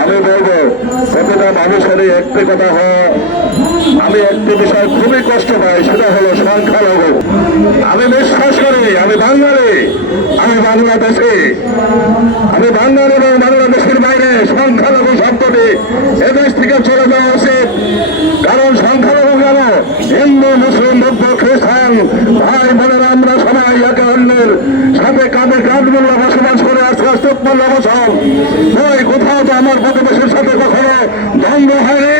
আমি বলবো প্রতিটা মানুষেরই একটি কথা হয়, আমি একটি বিষয় খুবই কষ্ট পাই, সেটা হলো সংখ্যালঘু। আমি বিশ্বাস করি আমি বাঙালি, আমি বাংলাদেশি, আমি বাঙালি এবং বাংলাদেশের বাইরে সংখ্যালঘু শব্দটি এদেশ থেকে চলে যাওয়া উচিত। কারণ সংখ্যালঘু কেন, হিন্দু মুসলিম বৌদ্ধ খ্রিস্টান ভাই বোনেরা আমরা সবাই একে অন্যের সাথে কাঁধে কাঁধ মিলে বসবাস করে আজকে 54 বছর। ওই কোথাও তো আমার প্রতিবেশীর সাথে কখনো দ্বন্দ্ব হয়নি,